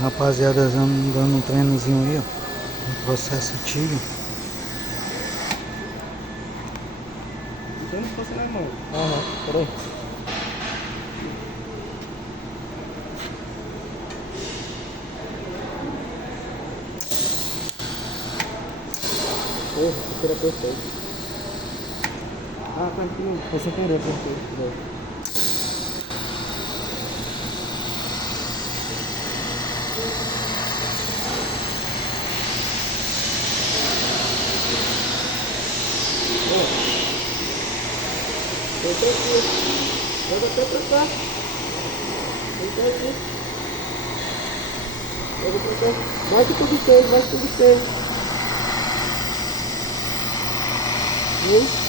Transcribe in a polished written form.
Rapaziada, dando um treinozinho ali, ó. Um processo antigo. Então não passa na mão. Aham, peraí. Porra, isso era perfeito. Ah, tá aqui, foi sem querer, perfeito. Entra aqui. Pode até pra cá. Entra aqui. Pode pra cá. Mais que tudo fez, mais que tudo fez. Viu?